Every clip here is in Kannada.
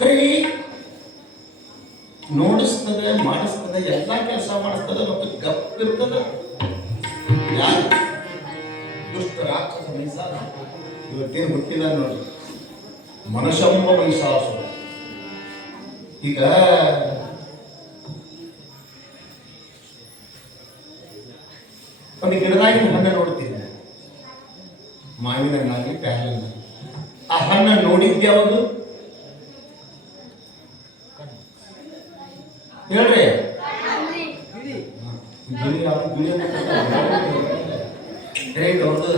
ಕೈ ನೋಡಿಸ್ತದೆ, ಮಾಡಿಸ್ತದೆ, ಎಲ್ಲ ಕೆಲಸ ಮಾಡಿಸ್ತದೆ ಮತ್ತು ಗಪ್ಪಿರ್ತದೆ. ಯಾರು ದುಷ್ಟ ರಾಕ್ಷಸ ಮೈಸಾಸ ಇವತ್ತೇನು ಗೊತ್ತಿಲ್ಲ ನೋಡಿ, ಮನಶಂಬ ಮೈಸಾಸು. ಈಗ ಒಂದು ಗಿಡದಾಗಿನ ಹಣ್ಣು ನೋಡ್ತೀನಿ, ಮಾವಿನ ಹಣ್ಣಾಗಲಿ ಪ್ಯಾರಲನ್ನ. ಆ ಹಣ್ಣು ನೋಡಿದ್ದೆ ಯಾವುದು ಹೇಳ್ರಿ? ಅವ್ರದ್ದು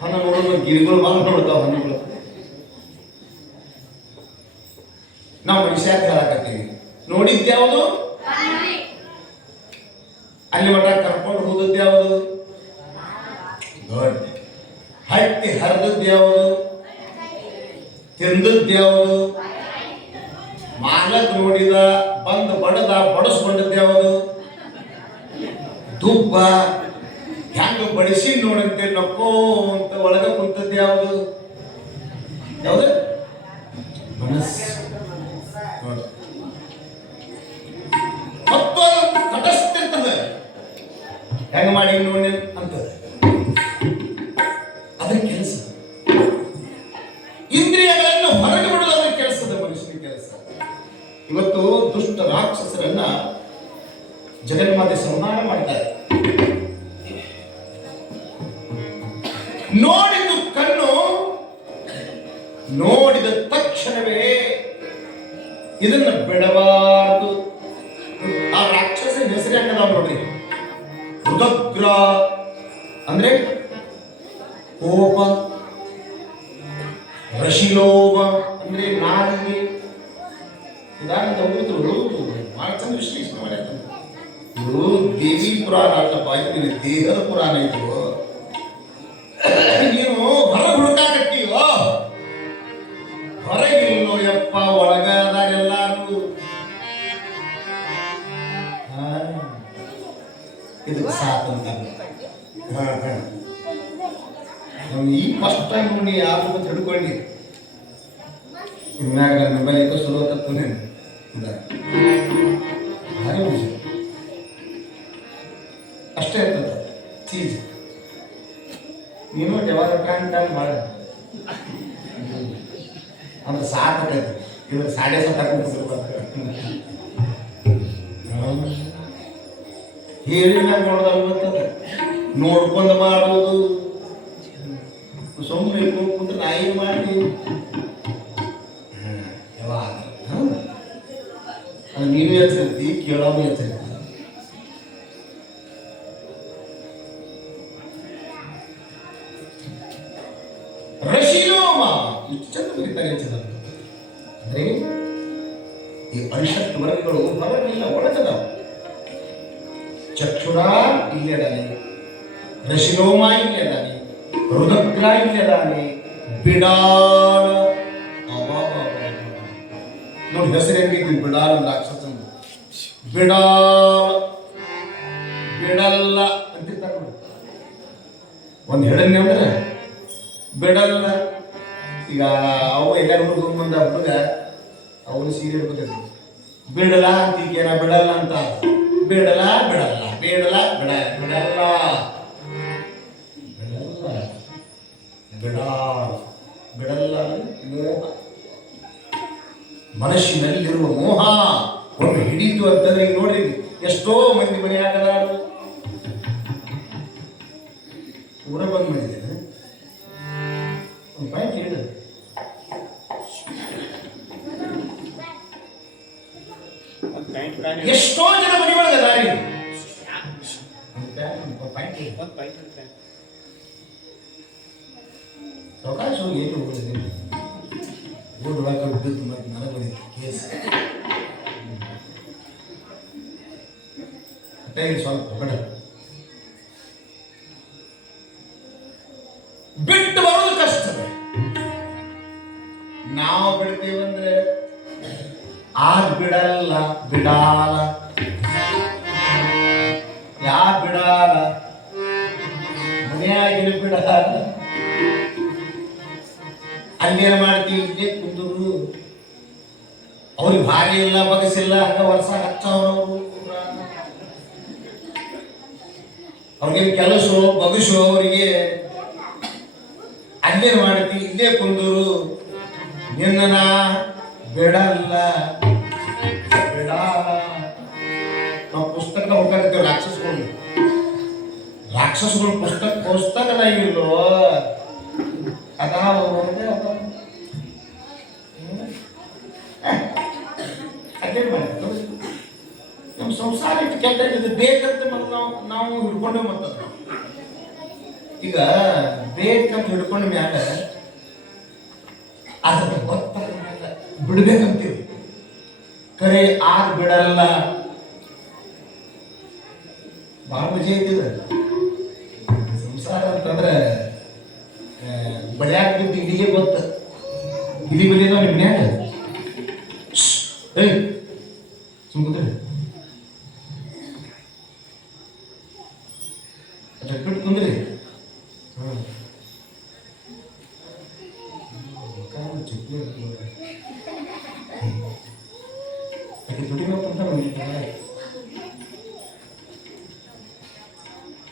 ಹಣ್ಣು ನೋಡೋದು ಗಿರಿಗಳು ಭಾಳ ನೋಡ್ತಾವ ಹಣ್ಣುಗಳು. ನಾವು ಮನುಷ್ಯ ಹೇಳಕತ್ತೀವಿ, ನೋಡಿದ್ದೆ ಯಾವುದು? ಅಲ್ಲಿ ಮಠ ಕರ್ಕೊಂಡು ಹೋದದ್ದು ಯಾವುದು? ಗುಡ್. ಹಟ್ಟಿ ಹರಿದದ್ದು ಯಾವುದು? ತಿಂದದ್ದು ಯಾವುದು? ಮಾಲಕ್ ನೋಡಿದ ಬಂದು ಬಡದ ಬಡಿಸ್ಕೊಂಡದ್ದು ಯಾವುದು? ದುಬ್ಬ. ಹೆಂಗ ಬಡಿಸಿ ನೋಡಂತೆ ನಕ್ಕೋ ಅಂತ ಒಳಗ ಕುಂತದ್ದು ಯಾವುದು? ಯಾವುದು? ಮನಸ್ಸು. ಮತ್ತು ತಟಸ್ಥಿರ್ತದೆ, ಹೆಂಗ ಮಾಡಿ ನೋಡಿ ಅಂತ ಅದ್ರ ಕೆಲಸ. ಇಂದ್ರಿಯಗಳನ್ನು ಹೊರಗೆ ಬಿಡೋದು ಅದ್ರ ಕೆಲಸದ ಮನುಷ್ಯನ ಕೆಲಸ. ಇವತ್ತು ದುಷ್ಟ ರಾಕ್ಷಸರನ್ನ ಜಗನ್ಮಾತೆ ಸಂಹಾರ ಮಾಡ್ತಾರೆ. ನೋಡಿದ್ದು ಕಣ್ಣು ನೋಡಿದ ತಕ್ಷಣವೇ ಇದನ್ನ ಬಿಡಬಾರದು. ಆ ರಾಕ್ಷಸನ ಹೆಸರು ಹೆಂಗದ ನೋಡ್ರಿ, ರುದ್ರ ಅಂದ್ರೆ ಕೋಪ, ರಶಿಲೋಭ ಅಂದ್ರೆ ನಾಲಿಗೆ. ಉದಾಹರಣೆ ಹೋಗಿದ್ರು ಬಹಳ ಚಂದ ವಿಶ್ಲೇಷಣೆ ಮಾಡ್ತಾರೆ. ಇದು ದೇವಿ ಪುರಾಣ ಅಲ್ಲಪ್ಪ, ಇದು ದೇಹದ ಪುರಾಣ. ಇದು ನೀನು ಹೊರ ಹುಡುಕಾಕತ್ತೀವೋ, ಹೊರಗಿಲ್ಲೋ ಯಪ್ಪ, ಒಳಗದಾರೆಲ್ಲಾರು. ಇದಕ್ಕೆ ಸಾಕು ಅಂತ ಈ ಫಸ್ಟ್ ಟೈಮ್ ನೋಡಿ ಯಾರು ಅಂತ ಹಿಡ್ಕೊಂಡಿ ಇನ್ಮ್ಯಾಗ ನನ್ನ ಬಳಿಕ ಸುಲೋ ತಪ್ಪನೆ ಅಷ್ಟೇ ಇರ್ತದೆ ಚೀಸ್. ನೀನು ಯಾವಾಗ ಟೈಮ್ ಮಾಡ ಅಂದ್ರೆ ಸಾಕೈತಿ. ಇದ್ರ ಸಾಡೆ ಹೇಳಿನ ನೋಡೋದು ಬರ್ತದೆ, ನೋಡ್ಕೊಂಡು ಮಾಡೋದು. ಸುಮ್ಮನೆ ಕುಂತ್ರೆ ನಾಯಿ ಮಾಡಿ ಯಾವಾಗ ಅದು ನೀನು ಎಚ್ಚರಿತಿ, ಕೇಳೋದು ಎಚ್ಚರಿತಿ. ರಶಿಲೋಮ ಇಷ್ಟು ಚಂದ ಬರೀತಾರೆ ಅಂದ್ರೆ ಈ ಪರಿಷತ್ ವರ್ಗಗಳು ಹೊರಗಿಲ್ಲ, ಒಳಗದಾವ. ಚಕ್ಷುರ ಇಲ್ಲದಾನೆ, ರಶಿಲೋಮ ಇಲ್ಲದಾನೆ, ರುದ್ರ ಇಲ್ಲದಾನೆ, ಬಿಡಾಳ. ನೋಡಿ ಹೆಸರೇನು ಬಿಡಾಳ ರಾಕ್ಷಸ. ಬಿಡಾಳ ಬಿಡಲ್ಲ ಅಂತಿರ್ತಾರೆ ನೋಡಿ. ಒಂದು ಹೇಳನ್ನೇ ಅಂದ್ರೆ ಬಿಡಲ್ಲ. ಈಗ ಅವು ಎಲ್ಲ ಹುಡುಗ ಮುಂದ ಹುಡುಗ ಅವನು ಸೀರೆ ಹಿಡ್ಕೊತೈತಿ, ಬಿಡಲ್ಲ ಅಂತ. ಈಗೇನ ಬಿಡಲ್ಲ ಅಂತ, ಬಿಡಲ್ಲ ಬಿಡಲ್ಲ ಬಿಡಲ್ಲ ಬಿಡ ಬಿಡಲ್ಲ ಬಿಡಲ್ಲ ಬಿಡ ಬಿಡಲ್ಲ. ಮೋಹ, ಮನಸ್ಸಿನಲ್ಲಿರುವ ಮೋಹ ಒಮ್ಮೆ ಹಿಡಿತು ಅಂತಂದ್ರೆ ಈಗ ನೋಡ್ರಿ, ಎಷ್ಟೋ ಮಂದಿ ಮನೆ ಆಗಲ್ಲ. ಊರ ಬಂದ್ ಮಾಡಿದ್ದೇನೆ ಒಂದು ಪಾಯಿಂಟ್ ಹೇಳಿ. ಎಷ್ಟೋ ಜನ ಮನೆ ಒಳಗೆ ದಾರಿ ಅವಕಾಶ ಹೋಗಿ ಏನು ಹೋಗೋದಿಲ್ಲ. ಓಡ್ ಒಳಗೆ ಬಿದ್ದು ಮತ್ತೆ ನನಗೆ ಬಂದಿತ್ತು ಕೇಸ್. ಸ್ವಲ್ಪ ಹೊಗಡ ಬಿಟ್ಟು ಬರೋದು ಕಷ್ಟವೇ. ನಾವು ಬಿಡ್ತೀವಂದ್ರೆ ಬಿಡಲ್ಲ ಬಿಡಾಲ. ಯಾ ಬಿಡಾಲ ಮನೆಯಾಗಿನ ಬಿಡಾಲ. ಅಲ್ಲೇನು ಮಾಡ್ತೀವಿ, ಇಲ್ಲೇ ಕುಂತರು ಅವ್ರಿಗೆ ಭಾರಿ ಇಲ್ಲ ಬಗಸಿಲ್ಲ ಹಂಗ ವರ್ಷ ಹಚ್ಚವ್ರು ಅವ್ರಿಗೇನು ಕೆಲಸ ಬಗಸು ಅವರಿಗೆ ಅಲ್ಲೇ ಮಾಡ್ತಿ ಇಲ್ಲೇ ಕುಂದೂರು ನಿನ್ನ ಬಿಡಲ್ಲ ಬಿಡ ನಾವು ಪುಸ್ತಕ ಹೋಗ್ತಿದ್ದೇವೆ ರಾಕ್ಷಸಗಳು ಪುಸ್ತಕದ ಇಲ್ಲೋ ಅದಾವ ಅದೇನು ಮಾಡ್ತೀವಿ ನಮ್ಮ ಸಂಸಾರ ಇಟ್ಟು ಕೆಟ್ಟ ಬೇಕಂತ ಮತ್ತು ನಾವು ಹಿಡ್ಕೊಂಡೇ ಮತ್ತದ ಈಗ ಬೇಕಂತ ಹಿಡ್ಕೊಂಡ ಮ್ಯಾಲ ಅದ್ರ ಗೊತ್ತಾಗ ಬಿಡ್ಬೇಕಂತೀವಿ ಕರೆ ಆಗ ಬಿಡಲ್ಲ ಭಾಳ ಮಜಾ ಐತಿದ ಸಂಸಾರ ಅಂತಂದ್ರೆ ಬಳ್ಯಾಕ ಬಿದ್ದು ಇಲ್ಲಿಗೆ ಗೊತ್ತ ಇಲಿ ಬಲಿ ನಾವು ನಿಮ್ನ್ಯಾಗ ಏಯ್ ಸುಮ್ಕುತ್ರಿ ಬಿಟ್ಟು ಕುಂದ್ರಿ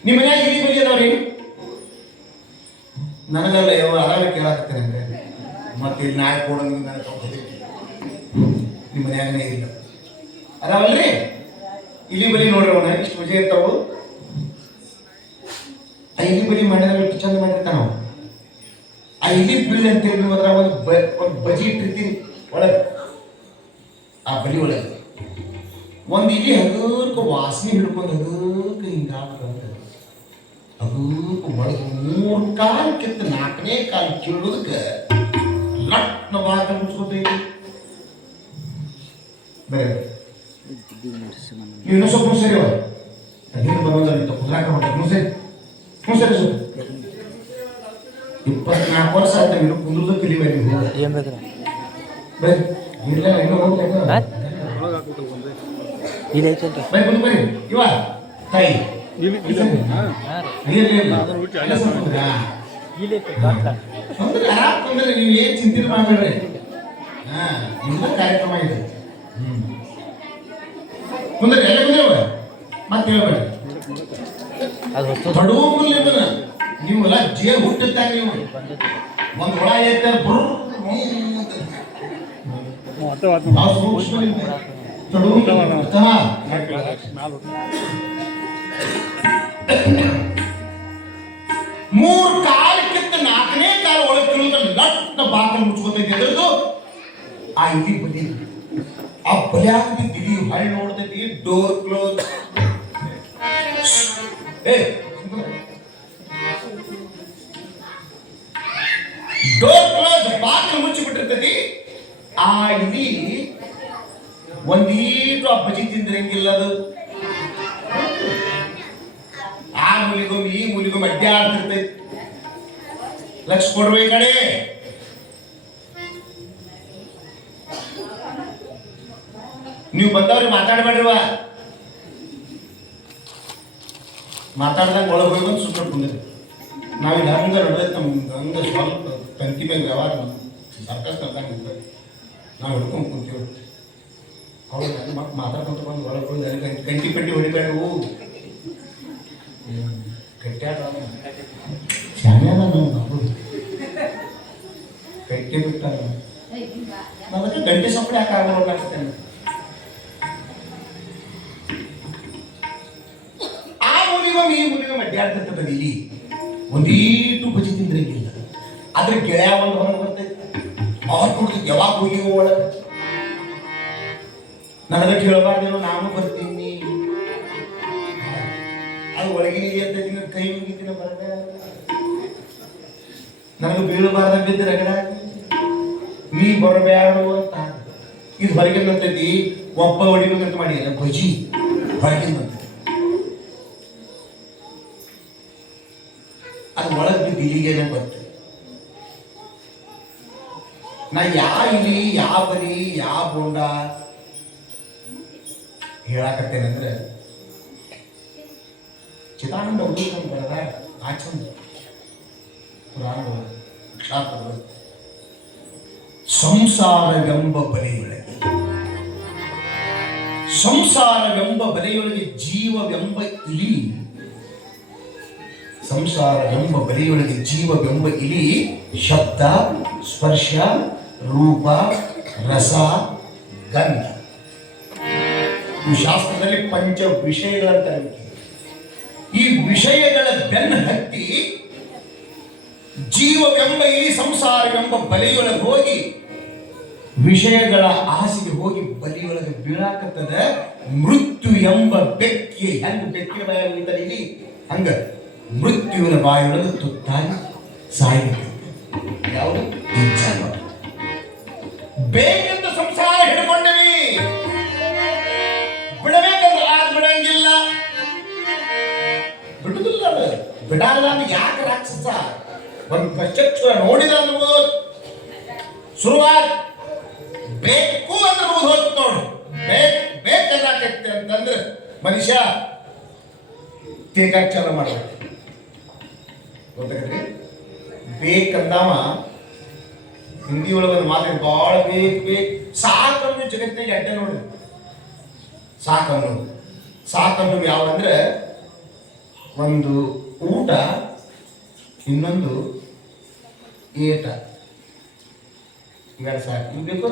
ನಿಮ್ಮ ಮನ್ಯಾಗ ಇಲಿ ಬಲಿ ಅದಾವ್ರಿ ನನಗಲ್ಲ ಯಾವ ಆರಾಮ ಕೇಳಾಕತ್ತೇನೆ ಹಂಗೆ ಮತ್ತೆ ಇಲ್ಲಿ ನಾಳೆ ಕೊಡೋದು ನಾನು ತಗೋತೀನಿ ನಿಮ್ಮ ಮನ್ಯಾಗನೇ ಇಲ್ಲ ಅದಾವಲ್ರಿ ಇಲಿ ಬಲಿ ನೋಡ್ರವನ ಇಷ್ಟು ಮಜಾ ಇರ್ತಾವು ಆ ಇಲಿ ಬಲಿ ಮಾಡಿದ್ರೆ ಎಷ್ಟು ಚಂದ ಮಾಡಿರ್ತಾನ ನಾವು ಆ ಇಲಿ ಬೀಳ್ ಅಂತ ಹೇಳಿ ಅದ್ರ ಒಂದು ಬಜಿ ಇಟ್ಟಿರ್ತೀನಿ ಒಳಗೆ ಆ ಬಲಿ ಒಳಗೆ ಒಂದು ಇಲಿ ಹಗರ್ಕ ವಾಸನೆ ಹಿಡ್ಕೊಂಡು ಹಗರ್ಕ ಹಿಂಗಾಗ್ತಂತ ಹಗರ್ಕ ಒಳಗೆ 3 ಕಾಲು ಕಿತ್ತ 4ನೇ ಕಾಲು ಕೀಳೋದಕ್ಕೆ ಲಟ್ನ ಬಾಕ ಮುಚ್ಕೋತೈತಿ ಬೇರೆ ನೀವು ಇನ್ನೂ ಸ್ವಲ್ಪ ಸರಿ ಹಿಂದೆ ಬರೋದಿಲ್ಲ ಕುದ್ರಾಕ ಹೊಂಟ ಸರಿ ಸರಿ ಸರ್ 24 ವರ್ಷ ಆಯ್ತು ಇನ್ನು ಕುಂದ್ರದ ಕಲಿವೆ ನೀವು ಏನು ಬೇಕಾರೆ ಬೈ ಇಲ್ಲ ಇನ್ನೂ ಹೋಗ್ಬೇಕು ಇಲ್ಲ ಐತೆ ಬೈ ಬಂದು ಬೈ ಇವ ತಾಯಿ ಇಲ್ಲಿ ಅಂದ್ರೆ ಆರಾಮ್ ತೊಂದರೆ ನೀವು ಏನು ಚಿಂತೆ ಮಾಡಬೇಡ್ರಿ ನಿಮ್ದು ಕಾರ್ಯಕ್ರಮ ಇದೆ ಕುಂದ್ರೆ ಎಲ್ಲ ಕುಂದ್ರವ ಮತ್ತೆ ಹೇಳ್ಬೇಡಿ ಬಡವ ನೀವೆಲ್ಲ ಜೇ ಹುಟ್ಟುತ್ತಾರೆ ನೀವು ಒಂದು ಹೊಳ ಐತೆ ಸೂಕ್ಷ್ಮ ಮೂರು ಕಾಲಕ್ಕಿಂತ 4ನೇ ಕಾಲ ಒಳಗೆ ಕೀಳೋದ್ರೆ ಲಟ್ನ ಬಾಕಲು ಮುಚ್ಕೋತೈತಿ ಅದ್ರದ್ದು ಆ ಇಲಿ ಬಲಿ ಆ ಬಲಿಯಾಗಿ ಇಲಿ ಹೊಳೆ ನೋಡ್ತೈತಿ ಡೋರ್ ಕ್ಲೋಸ್ ಡೋರ್ ಕ್ಲೋಸ್ ಬಾಕಲು ಮುಚ್ಚಿಬಿಟ್ಟಿರ್ತೈತಿ ಆ ಇಲಿ ಒಂದೀಟು ಆ ಬಜಿ ತಿಂದ್ರಂಗಿಲ್ಲ ಅದು ಆ ಮೂಲಿಗೊಮ್ಮೆ ಈ ಮೂಲಿಗೊಮ್ಮೆ ಅಡ್ಡ ಆಡ್ತಿರ್ತೈತಿ ಲಕ್ಷ ಕೊಡ್ಬೇಕು ಕಡೆ ನೀವು ಬಂದವ್ರಿಗೆ ಮಾತಾಡಬೇಡ್ರಿವ ಮಾತಾಡ್ದಂಗೆ ಒಳಗೆ ಹೋಗಿ ಬಂದು ಸುಮ್ಮನೆ ಕುಂದಿರಿ ನಾವಿಲ್ಲಿ ಹಂಗೆ ನಡೆದೈತೆ ನಮ್ಗೆ ಹಂಗೆ ಸ್ವಲ್ಪ ತಂತಿ ಮೇಲೆ ವ್ಯವಹಾರ ಸರ್ಕಸ್ ಕಲ್ತಂಗೆ ನಾವು ಹಿಡ್ಕೊಂಡು ಕುಂತೀವಿ ಅವ್ರು ಮತ್ತೆ ಮಾತಾಡ್ಕೊಂತ ಬಂದು ಒಳಗೆ ಬಂದು ಗಂಟಿ ಪಟ್ಟಿ ಹೊಡಿಬೇಡ್ರು ಗಟ್ಟಿಯಾದ ಶಾನ್ಯಾದ ನಾವು ಗಟ್ಟಿ ಬಿಟ್ಟ ಅದಕ್ಕೆ ಗಂಟೆ ಸೊಪ್ಪು ಯಾಕೆ ಆಗೋಗ್ತೇನೆ ಈ ಮುನಿಗೊಮ್ಮೆ ಅಡ್ಡಾಡ್ತಿರ್ತದೆ ಇಲ್ಲಿ ಒಂದೀಟು ಬಜಿ ತಿಂದ್ರಂಗಿಲ್ಲ ಆದ್ರೆ ಗೆಳೆಯ ಒಂದು ಹೊರಗೆ ಬರ್ತೈತಿ ಅವ್ರು ಕೊಡ್ತೈತಿ ಯಾವಾಗ ಹೋಗಿ ಒಳಗೆ ನನಗೆ ಕೇಳಬಾರ್ದೇನೋ ನಾನು ಬರ್ತೀನಿ ಅದು ಒಳಗಿನ ಅಂತ ಕೈ ಮುಗಿತೀನಿ ಬರಬೇಡ ನನಗೆ ಬೀಳಬಾರ್ದ ಬಿದ್ದರೆ ರಗಡ ನೀ ಬರಬೇಡ ಅಂತ ಇದು ಹೊರಗಿನ ಬರ್ತೈತಿ ಒಬ್ಬ ಹೊಡಿಬೇಕಂತ ಮಾಡಿ ಬಜಿ ಹೊರಗಿನ ಬರ್ತೈತಿ ಅದು ಒಳಗೆ ಬಿದ್ದು ಇಲಿಗೇನೆ ಬರ್ತದೆ ನಾ ಯಾವ ಇಲಿ ಯಾವ ಬಲಿ ಯಾವ ಬೋಂಡ ಹೇಳಾಕತ್ತೇನೆಂದ್ರೆ ಚಿದಾನಂದ ಉಳಿಕೊಂಡು ಬರದ ಆಚಂದ ಪುರಾಣಗಳು ಅಕ್ಷಾತ್ರಗಳು ಸಂಸಾರವೆಂಬ ಬಲಿಯೊಳಗೆ ಸಂಸಾರವೆಂಬ ಬಲೆಯೊಳಗೆ ಜೀವವೆಂಬ ಇಲಿ, ಸಂಸಾರವೆಂಬ ಬಲೆಯೊಳಗೆ ಜೀವವೆಂಬ ಇಲಿ ಶಬ್ದ, ಸ್ಪರ್ಶ, ರೂಪ, ರಸ, ಗಂಧ. ಶಾಸ್ತ್ರದಲ್ಲಿ ಪಂಚ ವಿಷಯಗಳಂತ ಈ ವಿಷಯಗಳ ಬೆನ್ನು ಹತ್ತಿ ಜೀವವೆಂಬ ಇಲಿ ಸಂಸಾರವೆಂಬ ಬಲೆಯೊಳಗೆ ಹೋಗಿ ವಿಷಯಗಳ ಆಸೆಗೆ ಹೋಗಿ ಬಲಿಯೊಳಗೆ ಬೀಳಾಕತ್ತದ. ಮೃತ್ಯು ಎಂಬ ಬೆಕ್ಕಿ ಹೆಂಗ ಬೆಕ್ಕಿನ ಬಾಯ ಉಳಿತಾರೆ ಇಲ್ಲಿ ಹಂಗ ಮೃತ್ಯುವಿನ ಬಾಯೊಳಗೆ ತುತ್ತಾಗಿ ಸಾಯಬೇಕು. ಯಾವುದು ಬೇಕೆಂದು ಸಂಸಾರ ಹಿಡ್ಕೊಂಡವಿ, ಬಿಡಬೇಕಂದ್ರೆ ಆಗ ಬಿಡಂಗಿಲ್ಲ, ಬಿಡುದಿಲ್ಲ. ಬಿಡಲ್ಲ ಯಾಕೆ ರಾಕ್ಷಸ ಒಂದು ಪ್ರತ್ಯಕ್ಷ ನೋಡಿದ ಶುರುವಾತ್ ಬೇಕು ಅಂದ್ರೆ ಮುಗಿದು ಹೋಯ್ತು ನೋಡು. ಬೇಕನ್ನಾಕೈತೆ ಅಂತಂದ್ರೆ ಮನುಷ್ಯ ತೇಗಾಕ್ ಚಾಲ ಮಾಡ್ಬೇಕು. ಗೊತ್ತಾಗ್ರಿ? ಬೇಕಂದಾವ ಹಿಂದಿ ಒಳಗೊಂದು ಮಾತು ಭಾಳ ಬೇಕು ಸಾಕನ್ನು ಜಗತ್ತಿನಾಗ ಅಡ್ಡ ನೋಡಿ. ಸಾಕನ್ನು ಯಾವಂದ್ರೆ ಒಂದು ಊಟ, ಇನ್ನೊಂದು ಏಟ. ಇವೆಲ್ಲ ಸಾಕು. ಇವು ಬೇಕು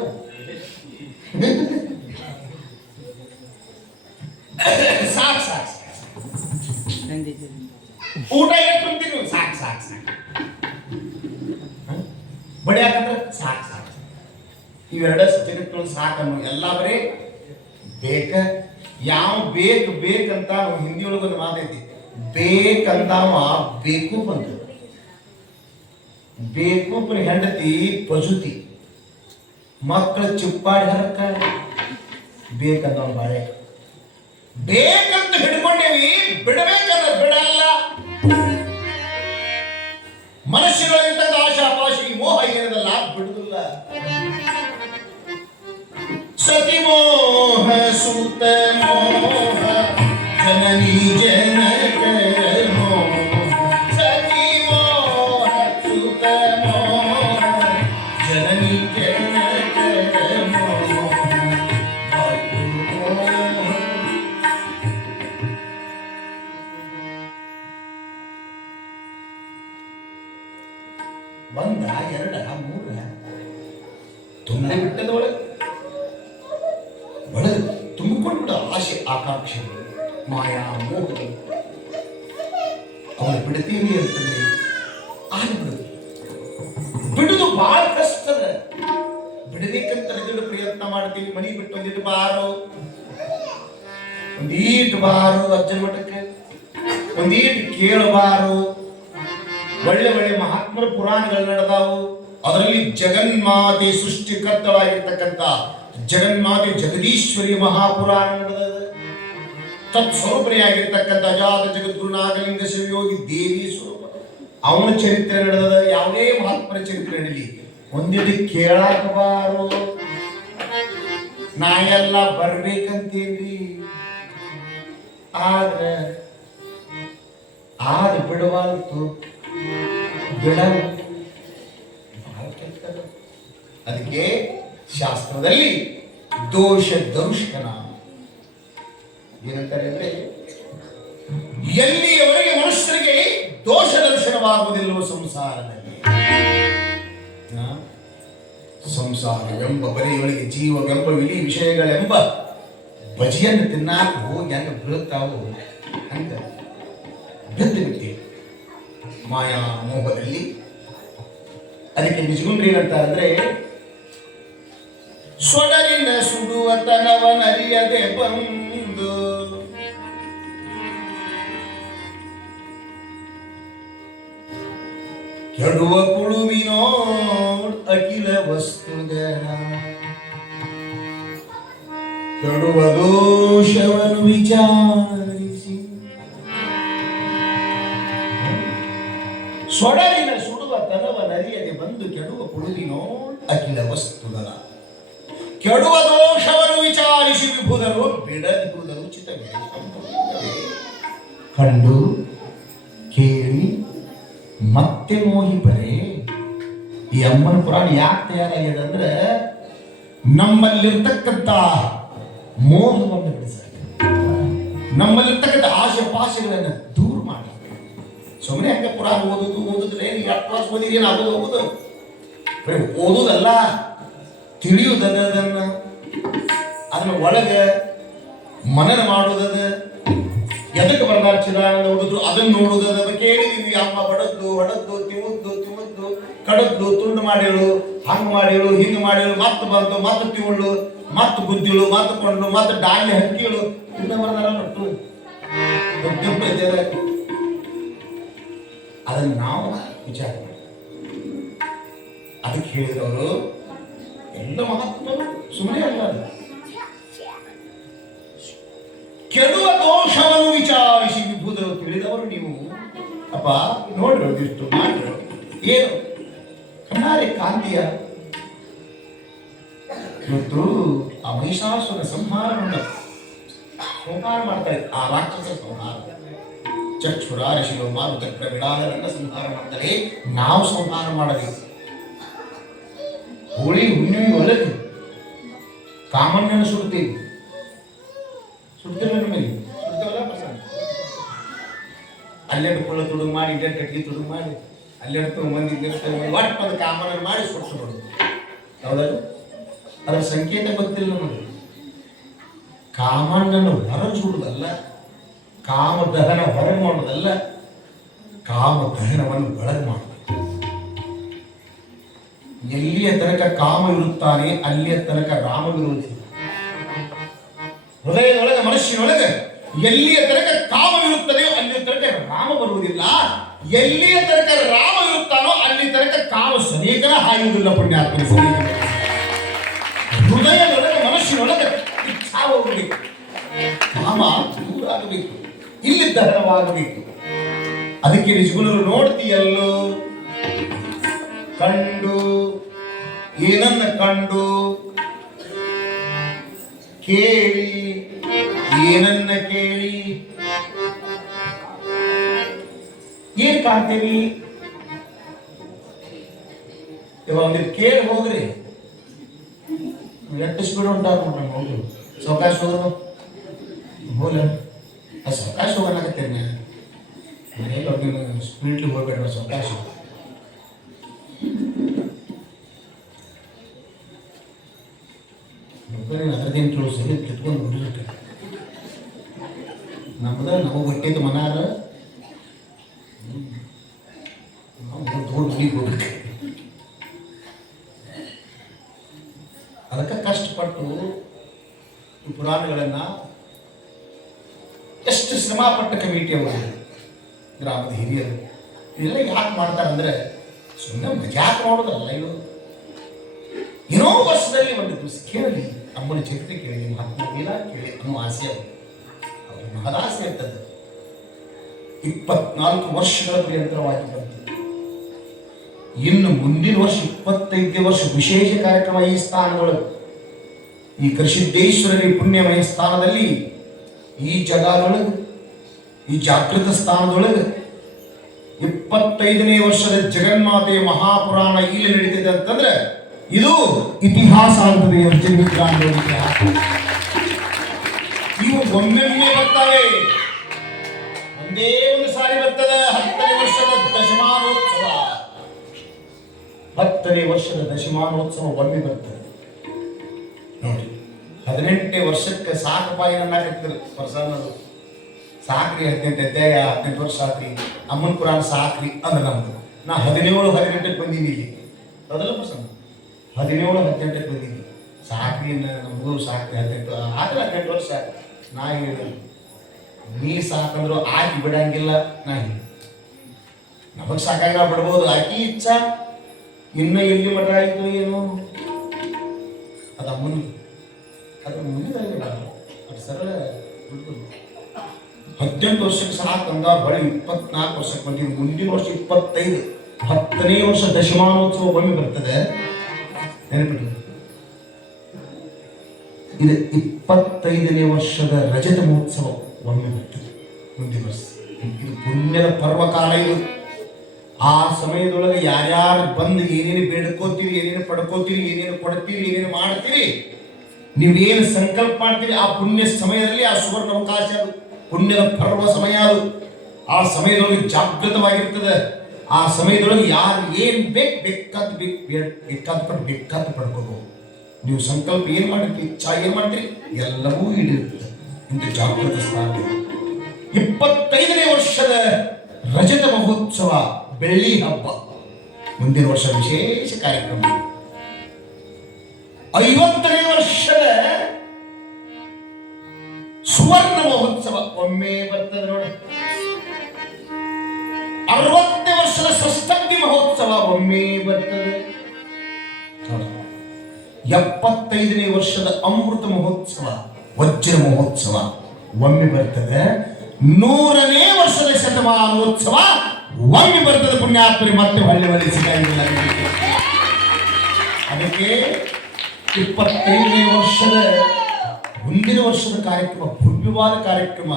ಸಾಕು ಸಾಕು ಊಟ ಎಷ್ಟು ತುಂಬ್ತೀವಿ ಸಾಕು ಸಾಕು ಸಾಕು ಬಡಿ ಹಾಕಂದ್ರೆ ಸಾಕು ಸಾಕು. ಇವೆರಡ ಜಗತ್ತಿನೊಳಗೆ ಸಾಕನ್ನು ಎಲ್ಲ ಬರೀ ಬೇಕ. ಯಾವ ಬೇಕಂತ ಹಿಂದಿ ಒಳಗೊಂದು ಮಾತೈತಿ, ಬೇಕಂದಾವ ಬೇಕು ಬಂತು. ಬೇಕೂಪನ ಹೆಂಡತಿ ಪಜುತಿ, ಮಕ್ಕಳ ಚಿಪ್ಪಾಡಿ ಹರಕ ಬೇಕಂದವ ಬಾಳೆ. ಬೇಕಂತ ಹಿಡ್ಕೊಂಡೇವಿ, ಬಿಡಬೇಕಂದ್ರೆ ಬಿಡಲ್ಲ. ಮನಸ್ಸಿನೊಳಗಿರ್ತಕ್ಕ ಆಶಾ ಪಾಶಿ ಮೋಹ ಏನದಲ್ಲ ಬಿಡುದಿಲ್ಲ. ಸತಿ ಮೋಹ ಸುತ ಮೋಹ ಜನನಿ ಜನಕ ಮೋಹ, ಸತಿ ಮೋಹ ಸುತ ಮೋಹ ಜನನಿ ಜನಕ ಮೋಹ. ಒಂದ ಎರಡ ಮೂರ ತುಂಬೆ ಬಿಟ್ಟದ ಒಳಗೆ ತುಂಬಿಕೊಂಡು ಬಿಡ ಆಸೆ ಆಕಾಂಕ್ಷೆಗಳು ಮಾಯಾ ಮೋಹಗಳು. ಅವನು ಬಿಡ್ತೀವಿ ಅಂತಂದ್ರೆ ಆಗ್ಬಿಡುತ್ತೆ. ಬಿಡುದು ಬಹಳ ಕಷ್ಟದ. ಬಿಡಬೇಕಂತ ಪ್ರಯತ್ನ ಮಾಡ್ತೀವಿ. ಮನಿ ಬಿಟ್ಟು ಒಂದಿಟ್ಟು ಬಾರು, ಒಂದೀಟು ಬಾರು, ಅಜ್ಜನ ಮಠಕ್ಕೆ ಒಂದೀಟು ಕೇಳಬಾರು. ಒಳ್ಳೆ ಒಳ್ಳೆ ಮಹಾತ್ಮರ ಪುರಾಣಗಳು ನಡೆದಾವು. ಅದರಲ್ಲಿ ಜಗನ್ಮಾತೆ ಸೃಷ್ಟಿಕರ್ತಳಾಗಿರ್ತಕ್ಕಂಥ ಜಗನ್ಮಾತೆ ಜಗದೀಶ್ವರಿ ಮಹಾಪುರಾಣ ನಡೆದ. ತತ್ಸ್ವರೂಪನೆಯಾಗಿರ್ತಕ್ಕಂಥ ಅಜಾತ ಜಗದ್ಗುರು ನಾಗಲಿಂಗ ಶಿವಯೋಗಿ ದೇವಿ ಸ್ವರೂಪ ಅವನ ಚರಿತ್ರೆ ನಡೆದ. ಯಾವುದೇ ಮಹಾತ್ಮರ ಚರಿತ್ರೆ ನಡೀಲಿ ಒಂದಿಟ್ಟು ಕೇಳಾಕಬಾರು. ನಾ ಎಲ್ಲ ಬರ್ಬೇಕಂತೇನ್ರಿ, ಆದ್ರೆ ಬಿಡವಾಲ್ತು ಬಿಡ. ಅದಕ್ಕೆ ಶಾಸ್ತ್ರದಲ್ಲಿ ದೋಷ ದರ್ಶನ ಏನಂತಾರೆ ಅಂದ್ರೆ, ಎಲ್ಲಿಯವರೆಗೆ ಮನುಷ್ಯರಿಗೆ ದೋಷ ದರ್ಶನವಾಗುವುದಿಲ್ಲವೋ ಸಂಸಾರದಲ್ಲಿ, ಸಂಸಾರವೆಂಬ ಬರೆಯೊಳಗೆ ಜೀವವೆಂಬ ವಿಲಿ ವಿಷಯಗಳೆಂಬ ಬಜಿಯನ್ನು ತಿನ್ನಾಕ ಹೋಗಿ ಹೆಂಗ ಬೀಳುತ್ತಾವೋ ಹಂಗ ಬಿದ್ದು ಬಿಟ್ಟೆ ಮಾಯಾ ಮೋಹದಲ್ಲಿ. ಅದಕ್ಕೆ ನಿಜಗುಂಡ್ರಿ ಏನಂತ ಅಂದ್ರೆ, ಸೊಡರಿನ ಸುಡುವ ತನವನರಿಯದೆ ಬಂದು ಕೆಡುವ ಕುಳುವಿನೋಡ್ ಅಖಿಲ ವಸ್ತುಗಳ ಕೆಡುವ ದೋಷವನ್ನು ವಿಚಾರಿಸಿ. ಸೊಡರಿನ ಸುಡುವ ತನವನರಿಯದೆ ಬಂದು ಕೆಡುವ ಕುಳುವಿನೋಡ್ ಅಖಿಲ ವಸ್ತುಗಳ ಕೆಡುವ ದೋಷವನ್ನು ವಿಚಾರಿಸಿ ವಿಭುದರು ಬಿಡದಿರುವುದರು ಚಿತ್ತವೇ. ಕಂಡು ಕೇಳಿ ಮತ್ತೆ ಮೋಹಿಪರೆ. ಈ ಅಮ್ಮನ ಪುರಾಣ ಯಾಕೆ ತಯಾರಾಗಿದೆ ಅಂದ್ರೆ, ನಮ್ಮಲ್ಲಿರ್ತಕ್ಕಂಥ ಮೋಹವನ್ನು ನಮ್ಮಲ್ಲಿರ್ತಕ್ಕಂಥ ಆಸೆ ಪಾಸೆಗಳನ್ನು ದೂರ ಮಾಡಿ ಸುಮ್ಮನೆ ಹಂಗೆ ಪುರಾಣ ಓದಿದ್ರೆ ಏನು 2 ವರ್ಷ ಓದಿದ್ರೆ ಏನು ಆಗೋದು ಹೋಗೋದು? ಓದುದಲ್ಲ, ತಿಳಿಯುವುದನ್ನ ಅದನ್ನ ಒಳಗೆ ಮನನ ಮಾಡುವುದದ, ಎದಕ್ಕೆ ಬರ್ದಾರ ಚಿದಾನಂದ ಓದಿದ್ರು ಅದನ್ನು ನೋಡುವುದದ ಕೇಳಿದೀವಿ. ಅಮ್ಮ ಬಡದ್ದು ಹೊಡದ್ದು ತಿಮ್ಮದ್ದು ಕಡದ್ದು ತುಂಡು ಮಾಡಿಳು, ಹಂಗೆ ಮಾಡಿಳು ಹಿಂಗೆ ಮಾಡಿಳು, ಮತ್ತೆ ಬಂತು ಮತ್ತೆ ತಿವಳು ಮತ್ತೆ ಬುದ್ಧಿಳು ಮತ್ತೆ ಕೊಂಡು ಮತ್ತೆ ಡಾಲಿ ಹಕ್ಕಿಳು ಇಂದ ಬರ್ದಾರ ನೋಟ್ಟು ಅದನ್ನ ನಾವು ವಿಚಾರ ಮಾಡಿ. ಅದಕ್ಕೆ ಹೇಳಿದವರು ಎಲ್ಲ ಮಹಾತ್ಮರು ಸುಮ್ಮನೆ ಅಲ್ಲ, ಕೆಡುವ ದೋಷವನ್ನು ವಿಚಾರಿಸಿ ವಿಭೂದರು ತಿಳಿದವರು ನೀವು. ಅಪ್ಪ ನೋಡ್ರಿ ಇಷ್ಟು ಮಾಡ್ರಿ ಏನು ಕಣ್ಣಾರೆ ಕಾಂತಿಯ ಇವತ್ತು ಆ ಮಹಿಷಾಸುರ ಸಂಹಾರವನ್ನು ಸಂಹಾರ ಮಾಡ್ತಾ ಇದ್ದಾರೆ. ಆ ರಾಕ್ಷಸ ಸಂಹಾರ ಚಕ್ಷುರಾರ ಶಿವ ಮಾರುತಕ್ರ ಬಿಡಾಲರನ್ನ ಸಂಹಾರ ಮಾಡ್ತಾರೆ. ನಾವು ಸಂಹಾರ ಮಾಡಬೇಕು. ಹೋಳಿ ಹುಣ್ಣಿಮೆ ಒಳಗೆ ಕಾಮಣ್ಣನ್ನು ಸುಡ್ತೀವಿ, ಸುಡ್ತೇವೆ ಮೇಲೆ ಸುಡ್ತೇವಲ್ಲ ಪ್ರಸನ್ನ. ಅಲ್ಲೆರಡು ಕೊಳ್ಳ ತುಡುಗು ಮಾಡಿ, ಇಲ್ಲೆರಡು ಕಟ್ಟಿಗೆ ತುಡುಗು ಮಾಡಿ, ಅಲ್ಲೆರಡು ಮಂದಿ ಒಟ್ಟು ಒಂದು ಕಾಮಣ್ಣನ್ನು ಮಾಡಿ ಸುಟ್ಟು ಬಿಡೋದು. ಹೌದಲ್ಲ? ಅದರ ಸಂಕೇತ ಗೊತ್ತಿಲ್ಲ ನಮಗೆ. ಕಾಮಣ್ಣನ್ನು ಹೊರಗೆ ಸುಡುವುದಲ್ಲ, ಕಾಮದಹನ ಹೊರಗೆ ಮಾಡುವುದಲ್ಲ, ಕಾಮದಹನವನ್ನು ಒಳಗೆ ಮಾಡುವುದು. ಎಲ್ಲಿಯ ತನಕ ಕಾಮ ಇರುತ್ತಾನೆ ಅಲ್ಲಿಯ ತನಕ ರಾಮವಿರುವುದಿಲ್ಲ. ಹೃದಯದೊಳಗೆ ಮನುಷ್ಯನೊಳಗೆ ಎಲ್ಲಿಯ ತನಕ ಕಾಮವಿರುತ್ತದೆಯೋ ಅಲ್ಲಿಯ ತನಕ ರಾಮ ಬರುವುದಿಲ್ಲ. ಎಲ್ಲಿಯ ತನಕ ರಾಮ ಇರುತ್ತಾನೋ ಅಲ್ಲಿ ತನಕ ಕಾಮ ಸನೇಕನ ಹಾಯುವುದಿಲ್ಲ. ಪುಣ್ಯಾತ್ಮನ ಸನೇಕನ ಹೃದಯದೊಳಗೆ ಮನುಷ್ಯನೊಳಗೆ ಇಚ್ಛಾ ಹೋಗಬೇಕು, ಕಾಮ ದೂರ ಆಗಬೇಕು, ಇಲ್ಲಿ ದಹನವಾಗಬೇಕು. ಅದಕ್ಕೆ ನಿಜಗುಣರು ನೋಡ್ತೀಯಲ್ಲೋ, ಕಂಡು ಏನನ್ನ ಕಂಡು, ಕೇಳಿ ಏನನ್ನ ಕೇಳಿ, ಏನ್ ಕಾಣ್ತೀವಿ? ಇವಾಗ ಕೇಳಿ ಹೋಗ್ರಿ, ಎಟ್ಟಿಸ್ಬಿಡು ಉಂಟಾಗ ನಮ್ಮ ಹೋಗಿ ಸವಕಾಶ ಹೋದ್ರು ಹೋಲ ಸವಕಾಶ ಹೋಗಲಾಗತ್ತೇನೆ. ಮನೇಲಿ ಹೋಗಿ ಸ್ಪೀಡ್ಲಿ ಹೋಗ್ಬೇಡ ಸವಕಾಶ. ಅದರದೇನು ಕೇಳು ಸರಿ ಕಿತ್ಕೊಂಡು ಹೊಡಿಲಿಕ್ಕೆ ನಮ್ದ ನಾವು ಹೊಟ್ಟೆದು ಮನಾರ ನಾವು ದೊಡ್ಡ ಮನೆಗೆ ಹೋಗ್ಬೇಕು. ಅದಕ್ಕೆ ಕಷ್ಟಪಟ್ಟು ಈ ಪುರಾಣಗಳನ್ನ ಎಷ್ಟು ಶ್ರಮಪಟ್ಟ ಕಮಿಟಿ ಅವರು, ಗ್ರಾಮದ ಹಿರಿಯರು ಇದೆಲ್ಲ ಯಾಕೆ ಮಾಡ್ತಾರಂದ್ರೆ ಸುಮ್ಮನೆ ಮಜಾಕ್ ಮಾಡೋದಲ್ಲ. ಇದು ಏನೋ ವರ್ಷದಲ್ಲಿ ಒಂದು ದಿವಸ ಕೇಳಿ ಅಮ್ಮನ ಚರಿತ್ರೆ ಕೇಳಿ, ಮಹಾತ್ಮ ವೀರ ಕೇಳಿ ಅನ್ನೋ ಆಸೆ ಅವ್ರ ಮಹದಾಸೆ ಇರ್ತದೆ. 24 ವರ್ಷಗಳ ಪರ್ಯಂತರವಾಗಿ ಬಂತು. ಇನ್ನು ಮುಂದಿನ ವರ್ಷ 25ನೇ ವರ್ಷ ವಿಶೇಷ ಕಾರ್ಯಕ್ರಮ ಈ ಸ್ಥಾನದೊಳಗೆ, ಈ ಕೃಷಿದ್ದೇಶ್ವರರಿ ಪುಣ್ಯಮಯ ಸ್ಥಾನದಲ್ಲಿ, ಈ ಜಗದೊಳಗೆ, ಈ ಜಾಗೃತ ಸ್ಥಾನದೊಳಗೆ 25ನೇ ವರ್ಷದ ಜಗನ್ಮಾತೆಯ ಮಹಾಪುರಾಣ ಇಲ್ಲಿ ನಡೀತಿದೆ ಅಂತಂದ್ರೆ ಇದು ಇತಿಹಾಸ ಆಗ್ತದೆ. ಇವು ಒಮ್ಮೊಮ್ಮೆ ಬರ್ತವೆ, ಒಂದೇ ಒಂದು ಸಾರಿ ಬರ್ತದೆ. 10ನೇ ವರ್ಷದ ದಶಮಾನೋತ್ಸವ, 10ನೇ ವರ್ಷದ ದಶಮಾನೋತ್ಸವ ಒಮ್ಮೆ ಬರ್ತದೆ ನೋಡಿ. 18ನೇ ವರ್ಷಕ್ಕೆ ಸಾಕಪಾಯಿ ನನ್ನ ಕಟ್ಟಿದ್ರು ಪ್ರಸನ್ನರು, ಸಾಕ್ರಿ 18 ಅಧ್ಯಾಯ 18 ವರ್ಷ ಸಾಕ್ರಿ, ಅಮ್ಮನ ಪುರಾಣ ಸಾಕ್ರಿ ಅಂದ್ರೆ ನಮ್ದು. ನಾ 17-18ಕ್ಕೆ ಬಂದೀನಿ ಇಲ್ಲಿ, ಅದಲ್ಲ ಪ್ರಸನ್ನ 17-18ಕ್ಕೆ ಬಂದೀನಿ. ಸಾಕ್ರಿ ನಮಗೂ ಸಾಕ್ರಿ 18 ಆದ್ರೆ 18 ವರ್ಷ. ನಾ ಹೇಳಿ ನೀ ಸಾಕಂದ್ರು ಆಕಿ ಬಿಡಂಗಿಲ್ಲ. ನಾ ಹೇಳಿ ನಮಗ್ ಸಾಕಾಗ ಬಿಡ್ಬೋದು, ಆಕಿ ಇಚ್ಛಾ ಇನ್ನು ಎಲ್ಲಿ ಮಠ ಆಯ್ತು ಏನು ಅದು ಅಮ್ಮನ ಅದು ಮುಂದಿನ ಸರಳ. 18 ವರ್ಷಕ್ಕೆ ಸಾಕಂದ ಬಳಿ 24 ವರ್ಷಕ್ಕೆ ಬಂದಿವಿ. ಮುಂದಿನ ವರ್ಷ 25, 10ನೇ ವರ್ಷ ದಶಮಾನೋತ್ಸವ ಒಮ್ಮೆ ಬರ್ತದೆ. ನೆನಪಿಟ್ಟು ಇದು 25ನೇ ವರ್ಷದ ರಜತ ಮಹೋತ್ಸವ ಒಮ್ಮೆ ಬರ್ತದೆ ಮುಂದಿನ ವರ್ಷ. ಇದು ಪುಣ್ಯದ ಪರ್ವಕಾಲ. ಇದು ಆ ಸಮಯದೊಳಗೆ ಯಾರ್ಯಾರು ಬಂದು ಏನೇನು ಬೇಡ್ಕೋತೀರಿ, ಏನೇನು ಪಡ್ಕೋತೀರಿ, ಏನೇನು ಕೊಡ್ತೀರಿ, ಏನೇನು ಮಾಡ್ತೀರಿ, ನೀವೇನು ಸಂಕಲ್ಪ ಮಾಡ್ತೀರಿ, ಆ ಪುಣ್ಯ ಸಮಯದಲ್ಲಿ ಆ ಸುವರ್ಣ ಅವಕಾಶ ಅದು ಪುಣ್ಯದ ಪರ್ವ ಸಮಯ ಅದು. ಆ ಸಮಯದೊಳಗೆ ಜಾಗೃತವಾಗಿರ್ತದೆ. ಆ ಸಮಯದೊಳಗೆ ಯಾರು ಏನ್ ಬೇಕಾದ ಪಡ್ಕೋಬಹುದು. ನೀವು ಸಂಕಲ್ಪ ಏನ್ ಮಾಡಿರ್ತೀರಿ, ಇಚ್ಛಾ ಏನ್ ಮಾಡ್ತೀರಿ, ಎಲ್ಲವೂ ಈಡೇರುತ್ತದೆ. ಇಂಥ ಜಾಗೃತ ಸ್ಥಾನ. 25ನೇ ವರ್ಷದ ರಜತ ಮಹೋತ್ಸವ, ಬೆಳ್ಳಿ ಹಬ್ಬ. ಮುಂದಿನ ವರ್ಷ ವಿಶೇಷ ಕಾರ್ಯಕ್ರಮ. 50ನೇ ವರ್ಷದ ಸುವರ್ಣ ಮಹೋತ್ಸವ ಒಮ್ಮೆ ಬರ್ತದೆ ನೋಡಿ. 60ನೇ ವರ್ಷದ ಷಷ್ಠಿ ಮಹೋತ್ಸವ ಒಮ್ಮೆ ಬರ್ತದೆ. 75ನೇ ವರ್ಷದ ಅಮೃತ ಮಹೋತ್ಸವ, ವಜ್ರ ಮಹೋತ್ಸವ ಒಮ್ಮೆ ಬರ್ತದೆ. 100ನೇ ವರ್ಷದ ಶತಮಾನೋತ್ಸವ ಒಮ್ಮೆ ಬರ್ತದೆ. ಪುಣ್ಯಾತ್ಮರಿ ಮತ್ತೆ ಹೊಳ್ಳಿ ಸಿಗಂಗಿಲ್ಲ. ಅದಕ್ಕೆ 25ನೇ ವರ್ಷದ ಮುಂದಿನ ವರ್ಷದ ಕಾರ್ಯಕ್ರಮ, ಭವ್ಯವಾದ ಕಾರ್ಯಕ್ರಮ.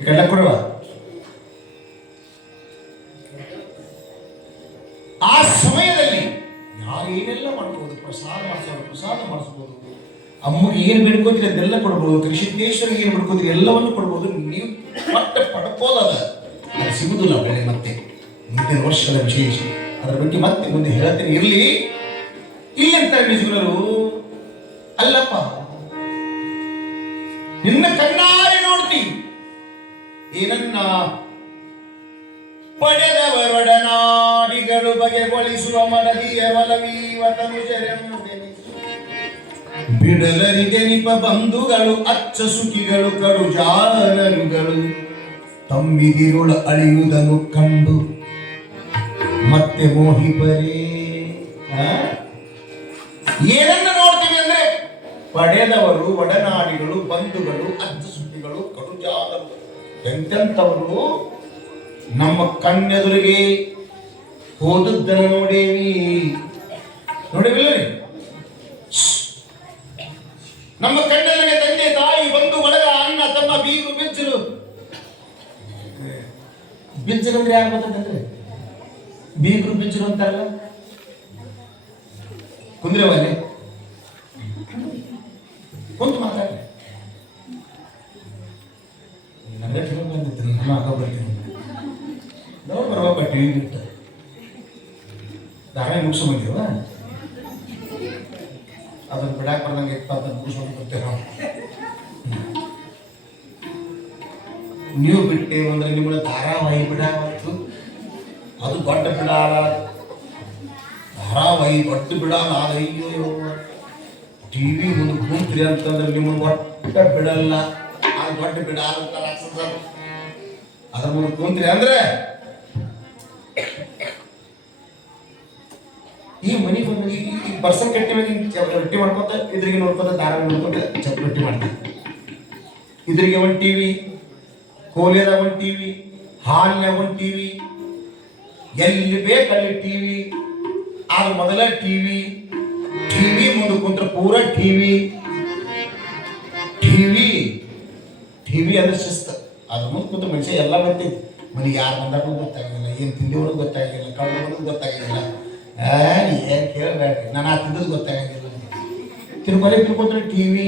ಈಗೆಲ್ಲ ಕೊಡುವ ಆ ಸಮಯದಲ್ಲಿ ಯಾರೇನೆಲ್ಲ ಮಾಡ್ಬೋದು. ಪ್ರಸಾದ ಮಾಡಿಸ್ಬೋದು. ಅಮ್ಮಗೆ ಏನು ಬೇಡ್ಕೋತೀರಿ ಅದೆಲ್ಲ ಕೊಡ್ಬೋದು. ಕೃಷಿಕೇಶ್ವರಿಗೆ ಏನು ಬೇಡ್ಕೋತೀರಿ ಎಲ್ಲವನ್ನು ಕೊಡ್ಬೋದು. ನೀವು ಮತ್ತೆ ಪಡ್ಕೋದಲ್ಲ, ಅದು ಸಿಗುದಿಲ್ಲ ಬೆಳೆ. ಮತ್ತೆ ಮುಂದಿನ ವರ್ಷದ ವಿಶೇಷ ಅದರ ಬಗ್ಗೆ ಮತ್ತೆ ಮುಂದೆ ಹೇಳ್ತೇನೆ. ಇರಲಿ ಇಲ್ಲಂತ ನಿಜರು ಅಲ್ಲಪ್ಪ, ನಿನ್ನ ಕಣ್ಣಾರೆ ನೋಡ್ತಿ ಏನನ್ನ ಪಡೆದವರೊಡನಾಡಿಗಳು ಬಗೆಗೊಳಿಸುವ ಮಡದಿಯ ಬಿಡಲರಿಗೆ ನಿಪ ಬಂಧುಗಳು ಅಚ್ಚ ಸುಖಿಗಳು ಕಡು ಜಾನರುಗಳು ತಮ್ಮಿದಿರುಳ ಅಳಿಯುವುದನ್ನು ಕಂಡು ಮತ್ತೆ ಮೋಹಿಪರೇ. ಏನನ್ನ ನೋಡ್ತೀವಿ ಅಂದ್ರೆ ಪಡೆದವರು, ಒಡನಾಡಿಗಳು, ಬಂಧುಗಳು, ಅಚ್ಚ ಸುಖಿಗಳು, ಕಡು ಜಾನರು. ಎಂತೆಂಥವರು ನಮ್ಮ ಕಣ್ಣೆದುರಿಗೆ ಹೋದದ್ದನ್ನು ನೋಡೇವಿಲ್ಲ ರೀ. ನಮ್ಮ ಕಣ್ಣೆದುರಿಗೆ ತಂದೆ ತಾಯಿ ಬಂಧು ಬಳಗ ಅಣ್ಣ ತಮ್ಮ ಬೀಗರು ಬಿಜ್ಜರು. ಬಿಜ್ಜರು ಅಂದ್ರೆ ಯಾರು ಗೊತ್ತಂದ್ರೆ ಬೀಗರು ಬಿಜ್ಜರು ಅಂತಾರಲ್ಲ. ಕುಂದ್ರವಲ್ಲಿ ಕುಂತು ಮಾತಾಡ್ರಿ. ನನ್ನ ಹಾಕ ಬರ್ತೀನಿ ನಾವು ಬರುವ ಟಿವಿ ಬಿಟ್ಟು ಧಾರಾವಾಹಿ ಮುಗಿಸ್ಕೊಂಡಿವ ಅದನ್ನು ಬಿಡಾಕ್ ಬರ್ದಂಗೆ ಅದನ್ನು ಮುಗಿಸ್ಕೊಂಡು ಬರ್ತೇವೆ ನಾವು. ನೀವು ಬಿಟ್ಟೇವು ಅಂದ್ರೆ ನಿಮ್ಮನ್ನ ಧಾರಾವಾಹಿ ಬಿಡಾವತ್ತು, ಅದು ದೊಡ್ಡ ಬಿಡಾಲ. ಧಾರಾವಾಹಿ ದೊಡ್ಡ ಬಿಡಾಲ. ಅಯ್ಯೋ ಟಿವಿ ಮುಂದೆ ಕೂತ್ರಿ ಅಂತಂದ್ರೆ ನಿಮ್ಮನ್ನು ಒಟ್ಟ ಬಿಡಲ್ಲ. ಆ ದೊಡ್ಡ ಬಿಡಾಲ ಅಂತ ರಾಕ್ಷಸರು. ಅದ್ರ ಮುಂದೆ ಕೂತ್ರಿ ಅಂದ್ರೆ ಈ ಮನೆ ಬಂದು ಈ ಪರ್ಸನ್ ಕಟ್ಟಿ ಮೇಲೆ ರೊಟ್ಟಿ ಮಾಡ್ಕೊತ ಇದ್ರಿಗೆ ನೋಡ್ಕೊತ ಧಾರಾವಾಹಿ ನೋಡ್ಕೊತ ರೊಟ್ಟಿ ಮಾಡ್ತಾರೆ. ಇದ್ರಿಗೆ ಒಂದು ಟಿವಿ, ಕೋಲಿಯಾಗ ಒಂದು ಟಿವಿ, ಹಾಲ್ನಾಗ ಒಂದು ಟಿವಿ, ಎಲ್ಲಿ ಬೇಕಲ್ಲಿ ಟಿವಿ. ಅದು ಮೊದಲ ಟಿವಿ ಮುಂದೆ ಕುಂತ್ರ ಪೂರ ಟಿವಿ ಅಂದ್ರೆ ಶಿಸ್ತು. ಅದ್ರ ಮುಂದೆ ಕುಂತ ಮನುಷ್ಯ ಎಲ್ಲ ಬರ್ತೈತಿ. ಮನೆಗೆ ಯಾರು ಬಂದಾಗೂ ಗೊತ್ತಾಗಿಲ್ಲ, ಏನು ತಿಂದಿವ್ರಿಗೆ ಗೊತ್ತಾಗಿಲ್ಲ, ಕಳ್ದವ್ರಿಗೆ ಗೊತ್ತಾಗಿಲ್ಲ. ಏನ್ ಕೇಳಬೇಡ್ರಿ, ನಾನು ಆ ತಿಂದದ್ದು ಗೊತ್ತಾಗಂಗಿಲ್ಲ. ತಿಳ್ಕೊಂಡ್ರೆ ಟಿವಿ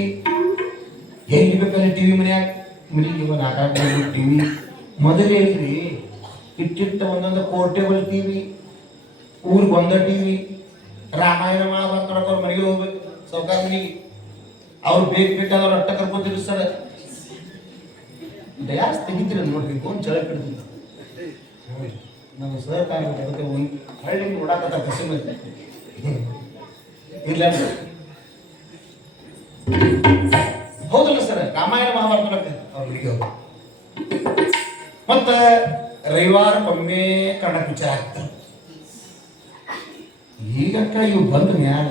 ಎಲ್ಲಿ ಬೇಕಲ್ಲಿ ಟಿವಿ ಮನ್ಯಾಗ ಮನೆಗೆ ಒಂದು ಆಟಾಡ್ಬೋದು ಟಿವಿ. ಮೊದಲೇ ಇಲ್ರಿ ಇಟ್ಟಿಟ್ಟ ಒಂದೊಂದು ಪೋರ್ಟೇಬಲ್ ಟಿವಿ, ಊರಿಗೆ ಒಂದ ಟಿವಿ. ರಾಮಾಯಣ ಮಾಡ್ಕೊಳಕ್ಕೆ ಅವ್ರ ಮನೆಗೆ ಹೋಗ್ಬೇಕು, ಸೌಕಾರ ಮನೆಗೆ. ಅವ್ರು ಬೇಕಾದವ್ರು ಅಟ್ಟ ಕರ್ಕೊಂಡು ತಿರ್ಸ್ತಾರೆ. ಡಯಾಸ್ ತೆಗಿತೀರ ನೋಡ್ರಿ, ಒಂದು ಚಳ ಕೆಡ್ತಿದ್ದ ನಮ್ಮ ಸಹಕಾರ ಅದಕ್ಕೆ ಒಂದು ಹಳ್ಳಿ ನೋಡಾಕತ್ತ ಕಸಿ ಮೇಲೆ ಇಲ್ಲ ಹೌದಲ್ಲ ಸರ್. ರಾಮಾಯಣ ಮಹಾಭಾರತ ಅವ್ರ ಮನೆಗೆ ಹೋಗ ಮತ್ತೆ ರವಿವಾರಕ್ಕೊಮ್ಮೆ ಕನ್ನಡ ಪಿಕ್ಚರ್ ಆಗ್ತಾರೆ. ಈಗಕ್ಕ ಇವು ಬಂದ ಮ್ಯಾಲ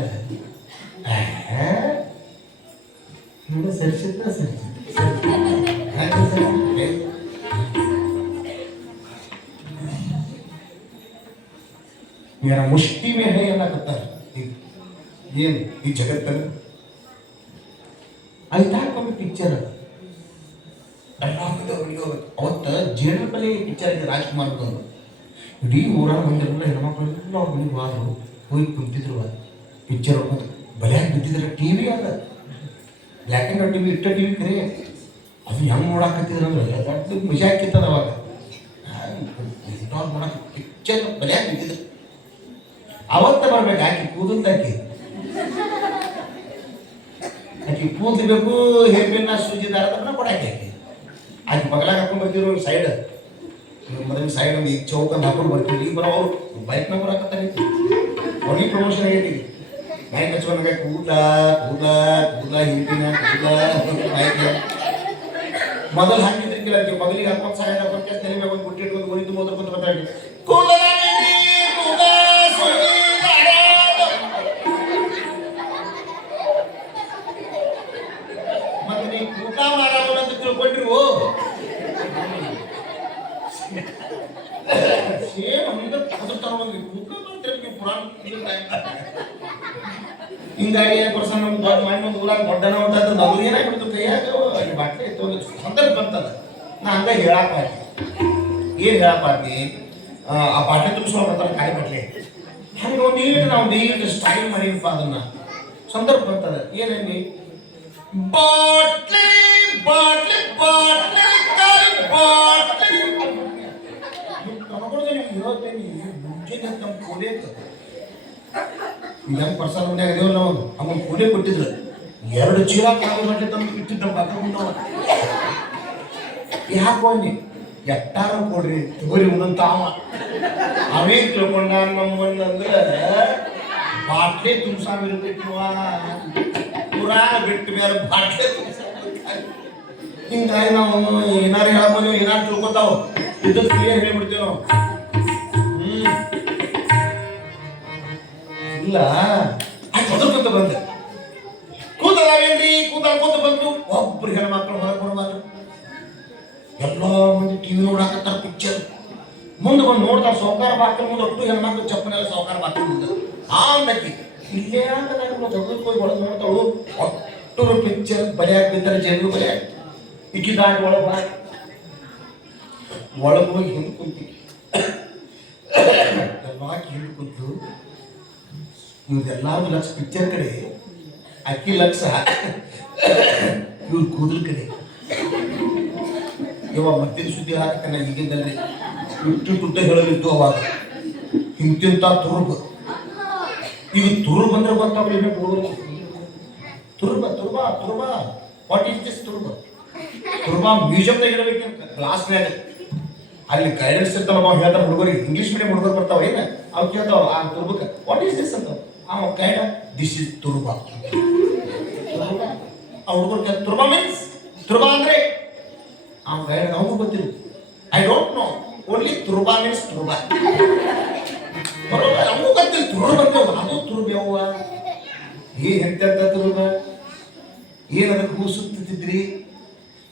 ಸರಿಸಿದ್ದ मेरा मुष्टि में है ಅನ್ನಕತ್ತಾರೆ. ಏನು ಈ ಜಗತ್ತಲ್ಲಿ ಅಲ್ತಾಕೊಮ್ಮೆ ಪಿಕ್ಚರ್ ಅವತ್ತ ಜೇಡಪಲ್ಲಿ ಪಿಕ್ಚರ್ ಇದೆ ರಾಜ್ಕುಮಾರ್ದು. ಇಡೀ ಊರಾಗ ಬಂದಿರಲ್ಲ ಹೆಣ್ಮಕ್ಳೆಲ್ಲ ಅವ್ರ ಮನೆಗೆ ಹೋದ್ರು, ಹೋಗಿ ಕುಂತಿದ್ರು. ಪಿಕ್ಚರ್ ಹೊಡ್ಕೊಂಡು ಬಲೆಯಾಗಿ ಬಿದ್ದಿದ್ರೆ ಟಿವಿ ಅದ ಬ್ಲ್ಯಾಕ್ ಆ್ಯಂಡ್ ವೈಟ್ ಟಿವಿ, ಇಟ್ಟ ಟಿವಿ ಕರೆ ಅದು ಹೆಂಗೆ ನೋಡಾಕತ್ತಿದ್ರಂದ್ರೆ ದೊಡ್ಡ ಮಜಾ ಹಾಕಿತ್ತದ ಅವಾಗ ನೋಡಕ್ಕೆ ಪಿಕ್ಚರ್ ಬಲಿಯಾಗಿ ಬಿದ್ದಿದ್ರು. ಅವತ್ತ ಬರ್ಬೇಕು ಆಕಿ ಕೂದಲ್ದಾಕಿ ಆಕಿ ಕೂದಲು ಬೇಕು ಹೇರ್ಬಿನ್ನ ಸೂಜಿ ದಾರದನ್ನ ಕೊಡಾಕಿ ಆಕಿ ಬಗಲಾಗ ಹಾಕೊಂಡು ಬರ್ತಿದ್ರು ಸೈಡ್ ಮೊದಲ ಸೈಡ್ ಒಂದು ಚೌಕಂದು ಹಾಕೊಂಡು ಬರ್ತಿದ್ರು. ಈಗ ಬರೋ ಅವರು ಬೈಕ್ನಾಗ ಬರಾಕತ್ತಾರೆ ಅವ್ರಿಗೆ ಪ್ರಮೋಷನ್ ಆಗೈತಿ. ಬೈಕ್ ಹಚ್ಕೊಂಡಾಗ ಕೂದಲ ಕೂದಲ ಕೂದಲ ಹಿಂದಿನ ಕೂದಲ ಬೈಕ್ ಮೊದಲು ಹಾಕಿದ್ರಿಗಿಲ್ಲ ಮಗಲಿಗೆ ಹಾಕೊಂಡು ಸಹಾಯ ಹಾಕೊಂಡು ತಲೆ ಮೇಲೆ ಒಂದು ಗುಟ್ಟಿ ಇಟ್ಕೊಂಡು ಊರಿದ್ದು ಮೋದ್ಕೊಂಡು ಬರ್ತಾರೆ ಮತ್ತೆ ನೀವು ಊಟ ಮಾರಾಮ ಅಂತ ತಿಳ್ಕೊಂಡ್ರು ಸೇಮ್ ಹಂಗ ಅದ್ರ ತರ ಬಂದ್ರಿ ಊಟ ಮಾಡ್ತೀರಿ ನೀವು ಪುರಾಣ ಹಿಂಗಾಗಿ ವರ್ಷ ನಮ್ಗೆ ದೊಡ್ಡ ಮಾಡಿ ಒಂದು ಊರಾಗ ದೊಡ್ಡನ ಅಂತ ಅವ್ರು ಏನಾಗ್ಬಿಡ್ತು ಕೈಯಾಗ ಅಲ್ಲಿ ಬಾಟ್ಲಿ ತೊಗೊಂಡು ಸಂದರ್ಭ ಬಂತದ. ನಾ ಹಂಗ ಹೇಳಾಪಾಡಿ ಏನು ಹೇಳಾಪಾಡಿ ಆ ಬಾಟ್ಲಿ ತುಂಬಿಸ್ಕೊಳ್ತಾರೆ ಕಾಯಿ ಬಾಟ್ಲಿ ಹಂಗೆ ಒಂದು ಈಟ್ ನಾವು ನೀಟ್ ಸ್ಟೈಲ್ ಮಾಡಿನಪ್ಪ ಅದನ್ನ ಸಂದರ್ಭ ಬರ್ತದ. ಏನಂಗಿ ಬಾಟ್ಲಿ ಬಾಟ್ಲಿ ಬಾಟ್ಲಿ ಬಾಟ್ಲಿ ಕರ್ಕೊಂಡು ನಿಮ್ಗೆ ಇರೋತ್ತೇನೆ ಮುಂಚೆನೆ ನಮ್ಮ ಕೋಲೇಕ ಈಗ ಪರ್ಸನ್ ಮನ್ಯಾಗ ಇದೇವಲ್ಲ ನಾವು ಅವನು ಕೋಲೆ ಕೊಟ್ಟಿದ್ರು 2 ಚೀಲ ಕಾಲು ಗಂಟೆ ತಂದು ಇಟ್ಟಿದ್ದ ಬಾಕೊಂಡವ ಯಾಕೋನಿ ಎಟ್ಟಾರ ಕೊಡ್ರಿ ತಗೋರಿ ಒಂದಂತ ಅವೇ ತಿಳ್ಕೊಂಡ ನಮ್ಮಂದ್ರೆ ಬಾಟ್ಲೆ ತುಂಬಿಸಾಗಿರ್ಬೇಕು ಪುರಾ ಬಿಟ್ಟ ಮೇಲೆ ಬಾಟ್ಲೆ ಹಿಂಗಾಗಿ ನಾವು ಏನಾರು ಹೇಳಬೋದು ಏನಾರು ತಿಳ್ಕೊತಾವ ಇದ್ರ ಕ್ಲಿಯರ್ ಹೇಳ್ಬಿಡ್ತೀವಿ ನಾವು. ಇಲ್ಲ ಮೊದಲ್ಕೊಂತ ಬಂದೆ ಕೂದಲಾವೇನ್ರಿ ಕೂದಲ್ಕೊಂತ ಬಂದ್ರು ಒಬ್ರು ಹೆಣ್ಮಕ್ಳು ಹೊರಗೆ ಬರುವಾಗ ಎಲ್ಲ ಮಂದಿ ಟಿವಿ ನೋಡಾಕತ್ತಾರ ಪಿಕ್ಚರ್ ಮುಂದೆ ಬಂದು ನೋಡ್ತಾರ ಸೌಕಾರ ಬಾಕಲ್ ಮುಂದೆ ಒಟ್ಟು ಹೆಣ್ಮಕ್ಳು ಚಪ್ಪನೆಲ್ಲ ಸೌಕಾರ ಬಾಕಲ್ ಮುಂದೆ ಆಮೇಲೆ ಇಲ್ಲೇ ಹೋಗಿ ಒಳಗೆ ನೋಡ್ತಾಳು ಒಟ್ಟು ಪಿಕ್ಚರ್ ಬಲಿಯಾಗಿ ಬಿದ್ದರೆ ಜನರು ಬಲಿಯಾಗಿ ಇಕ್ಕಿದಾಗಿ ಒಳಗೆ ಬಾ ಒಳಗೆ ಹೋಗಿ ಹಿಂದೆ ಕುಂತಿ ಎಲ್ಲ ಹಿಂದೆ ಕುಂತು ಇವ್ರದೆಲ್ಲರೂ ಲಕ್ಷ ಪಿಕ್ಚರ್ ಕಡೆ ಅಕ್ಕಿ ಲಕ್ಷ ಇವ್ರ ಕೂದಲು ಕಡೆ ಇವಾಗ ಮತ್ತಿನ ಸುದ್ದಿ ಹಾಕ್ತಾನೆ ಈಗಿಂದಲ್ರಿ ಇಟ್ಟು ತುಟ್ಟ ಹೇಳಲಿದ್ದು ಅವಾಗ ಇಂತಿಂತ ತುರುಬ ಈಗ ತುರುಬ್ ಅಂದ್ರೆ ಗೊತ್ತಾಗಲಿ ತುರುಬ ತುರುಬ ತುರುಬ ವಾಟ್ ಈಸ್ ದಿಸ್ ತುರುಬ ತುರುಬ ಮ್ಯೂಸಿಯಮ್ದಾಗ ಇಡಬೇಕಂತ ಕ್ಲಾಸ್ನ್ಯಾಗ ಅಲ್ಲಿ ಗೈಡೆನ್ಸ್ ಇರ್ತಾವ ನಾವು ಹೇಳ್ತಾರ ಹುಡುಗರಿಗೆ ಇಂಗ್ಲೀಷ್ ಮೀಡಿಯಂ ಹುಡುಗರು ಬರ್ತಾವ ಏನ ಅವ್ರು ಕೇಳ್ತಾವ ಆ ತುರುಬಕ್ಕೆ ವಾಟ್ ಈಸ್ ದಿಸ್ ಅಂತ ಅವ ಗೈಡ ದಿಸ್ ಇಸ್ ತುರುಬ ಆ ಹುಡುಗರು ಕೇಳ ತುರುಬ ಮೀನ್ಸ್ ತುರುಬ ಅಂದ್ರೆ ಆ ಗೈಡ ಅವನು ಗೊತ್ತಿಲ್ಲ ಐ ಡೋಂಟ್ ನೋ ಓನ್ಲಿ ತುರುಬ ಮೀನ್ಸ್ ತುರುಬ ಅವನು ಗೊತ್ತಿಲ್ಲ ತುರುಬ ಅಂತ ಅದು ತುರುಬ ಯವ್ವ ಎಂತ ತುರುಬ ಏನದಕ್ಕೆ ಹೂ ಸುತ್ತಿದ್ರಿ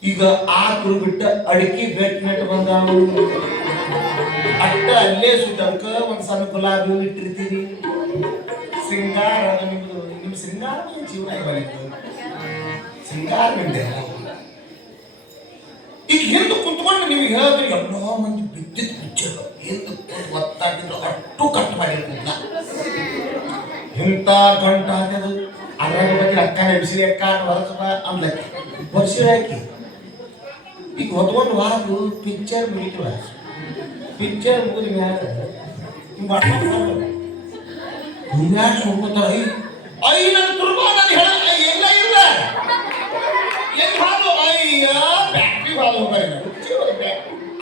ಈಗ ಆ ತುರು ಬಿಟ್ಟ ಅಡಿಕೆ ಬೆಟ್ ಬಂದಾವು ಅಟ್ಟ ಅಲ್ಲೇ ಸುತ್ತಕ ಒಂದ್ ಸಣ್ಣ ಗುಲಾಬಿ ಇಟ್ಟಿರ್ತೀರಿ ಸಿಂಗಾರ ನಿಮ್ದು ನಿಮ್ ಸಿಂಗಾರ ಜೀವನ ಬಂದಿತ್ತು ಸಿಂಗಾರ ನಿಮ್ದೆ ಈಗ ಹಿಂದೆ ಕುಂತ್ಕೊಂಡು ನಿಮ್ಗೆ ಹೇಳಿದ್ರೆ ಎಲ್ಲೋ ಮಂದಿ ಬಿದ್ದಿದ್ದು ಪಿಕ್ಚರ್ ಎಂದು ಒತ್ತಾಡಿದ್ರು ಅಟ್ಟು ಕಟ್ ಮಾಡಿರ್ತಿಲ್ಲ ಇಂಥ ಗಂಟ ಹಾಕದು ಅದ್ರಾಗ ಬಗ್ಗೆ ಅಕ್ಕ ನೆಬಿಸಿರಿ ಅಕ್ಕ ಹೊರಸದ ಅನ್ಲಕ್ಕಿ ಬರ್ಸಿರ ಹಾಕಿ ಈಗ ಹೊತ್ಕೊಂಡು ವಾದು ಪಿಕ್ಚರ್ ಮುಗಿತು ಪಿಕ್ಚರ್ ಮುಗಿದ ಮ್ಯಾಲ ಹಿಂಗ್ಯಾಕೆ ನೋಡ್ಕೊತಾರ ಐ ನನ್ನ ತುರ್ಬಾ ನಾನು ಹೇಳ ಎಲ್ಲ ಇಲ್ಲ ಎಲ್ಲಿ ಹಾಲು ಅಯ್ಯ ಬ್ಯಾಟ್ರಿ ಹಾಲು ಹೋಗ್ತಾರೆ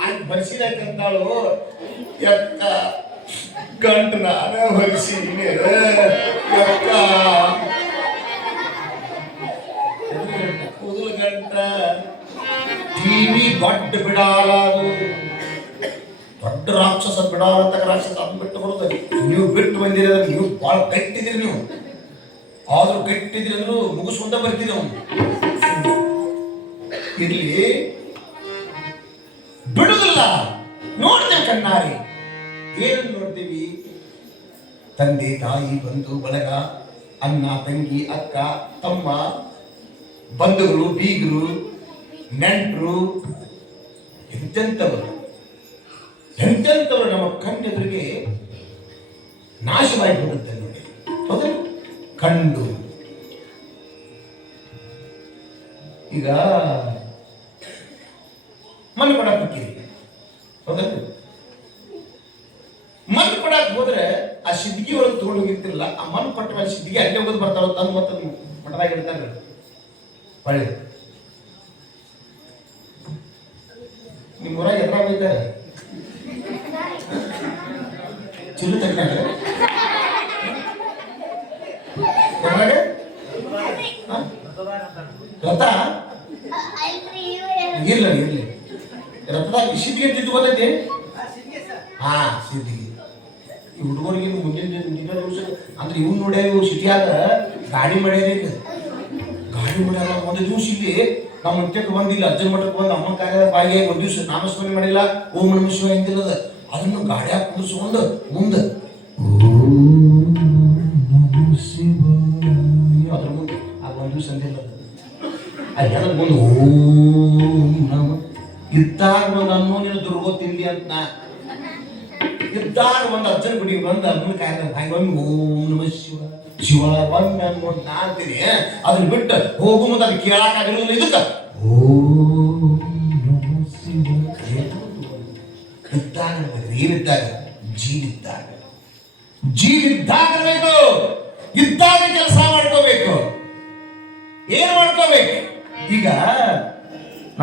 ಅಲ್ಲಿ ಬರ್ಸಿದಾಕಂತಾಳು ಎಕ್ಕ ಗಂಟು ನಾನೇ ಹೊರಿಸಿನಿ ಎಕ್ಕ ಕೂದಲು ಗಂಟ ಟಿವಿ ದೊಡ್ಡ ಬಿಡಾಲ ದೊಡ್ಡ ರಾಕ್ಷಸ ಬಿಡಾಲ ಅಂತ ರಾಕ್ಷಸ ಅದನ್ನ ಬಿಟ್ಟು ಬರೋದು ನೀವು ಬಿಟ್ಟು ಬಂದಿರೋದ್ರೆ ನೀವು ಭಾಳ ಗಟ್ಟಿದ್ದೀರಿ ನೀವು ಆದ್ರೂ ಗಟ್ಟಿದ್ರಿ ಅಂದ್ರು ಮುಗಿಸ್ಕೊಂತ ಬರ್ತೀರಿ ಅವನು ಇರ್ಲಿ ಬಿಡುದಿಲ್ಲ ನೋಡ್ತೇವೆ ಕಣ್ಣಾರಿ ಏನನ್ನು ನೋಡ್ತೀವಿ ತಂದೆ ತಾಯಿ ಬಂಧು ಬಳಗ ಅಣ್ಣ ತಂಗಿ ಅಕ್ಕ ತಮ್ಮ ಬಂಧುಗಳು ಬೀಗರು ನೆಂಟರು ಎಂತೆಂಥವರು ನಮ್ಮ ಕಣ್ಣೆದುರಿಗೆ ನಾಶವಾಗಿ ಹೋಗುತ್ತೆ ನೋಡಿ ಹೌದು ಕಂಡು ಈಗ ಮಣ್ಣು ಕೊಡಕ್ಕೆ ಹೋಗ್ತೀರಿ, ಹೌದಲ್ರಿ? ಮಣ್ಣು ಕೊಡಕ್ಕೆ ಹೋದ್ರೆ ಆ ಸಿದ್ಧಿಗೆ ಒಳಗೆ ತಗೊಂಡು ಹೋಗಿರ್ತಿರಲ್ಲ, ಆ ಮಣ್ಣು ಕೊಟ್ಟ ಮೇಲೆ ಸಿದ್ಧಿಗೆ ಅಲ್ಲೇ ಹೋಗೋದು ಬರ್ತಾರೋ ತಂದು ಮತ್ತೆ ಮಠದಾಗ ಇಡ್ತಾರ್ರಿ. ಒಳ್ಳೆ ನಿಮ್ಮ ಊರಾಗ ಎದ್ರ ಬೈತಾರೆ ಚಿಲ್ಲು ತಗ್ನಾಗ ರಥ ಇರ್ಲಿ ರಥದಾಗ ಸಿದ್ಧಿಗೆ ತಿದ್ದು ಬಂದೈತಿ. ಹಾ ಸಿದ್ಧಿಗೆ ಈ ಹುಡುಗರಿಗೆ ಮುಂದಿನ ದಿವಸ ಅಂದ್ರೆ ಇವ್ ನೋಡ್ಯಾರ, ಇವ್ರು ಸಿಟಿಯಾಗ ಗಾಡಿ ಮಾಡ್ಯಾರ. ಈಗ ಗಾಡಿ ಮಾಡ್ಯಾರ. ಒಂದು ದಿವಸ ಇಲ್ಲಿ ನಮ್ಮ ಮಂತ್ಯಕ್ಕೆ ಬಂದಿಲ್ಲ, ಅಜ್ಜನ ಮಠಕ್ಕೆ ಬಂದು ಅಮ್ಮನ ಕಾರ್ಯದ ಬಾಯಿಗೆ ಒಂದು ದಿವಸ ನಾಮಸ್ಮರಣೆ ಮಾಡಿಲ್ಲ, ಓಂ ನಮಃ ಶಿವಾಯ ಎಂದಿಲ್ಲದ. ಅದನ್ನು ಗಾಡಿಯಾಗ ಕುಂದಿಸ್ಕೊಂಡು ಮುಂದೆ ಅದ್ರ ಮುಂದೆ ಆಗ ಒಂದು ದಿವಸ ಅಂದಿಲ್ಲ, ಅದ್ರ ಮುಂದೆ ಓಂ ನಮ ಇದ್ದಾಗ ಒಂದು ಅನ್ನೋ ನೀನು ದುರ್ಗೋ ತಿಂಡಿ ಅಂತ ಇದ್ದಾಗ ಒಂದು ಅಜ್ಜನ ಗುಡಿ ಬಂದು ಅಮ್ಮನ ಕಾರ್ಯದ ಬಾಯಿಗೆ ಒಮ್ಮೆ ಓಂ ನಮಃ ಶಿವ ಶಿವ ಒಮ್ಮೆ ಅನ್ಕೊಂಡು ನಾ ಅಂತೀನಿ. ಅದನ್ನ ಬಿಟ್ಟು ಹೋಗು ಮುಂದೆ ಅದು ಕೇಳಕ್ಕಾಗಿರೋದಿಲ್ಲ. ಇದಕ್ಕೆ ಇದ್ದಾಗ ಏನಿದ್ದಾಗ ಜೀವಿದ್ದಾಗ ಬೇಕು, ಇದ್ದಾಗ ಕೆಲಸ ಮಾಡ್ಕೋಬೇಕು. ಏನ್ ಮಾಡ್ಕೋಬೇಕು? ಈಗ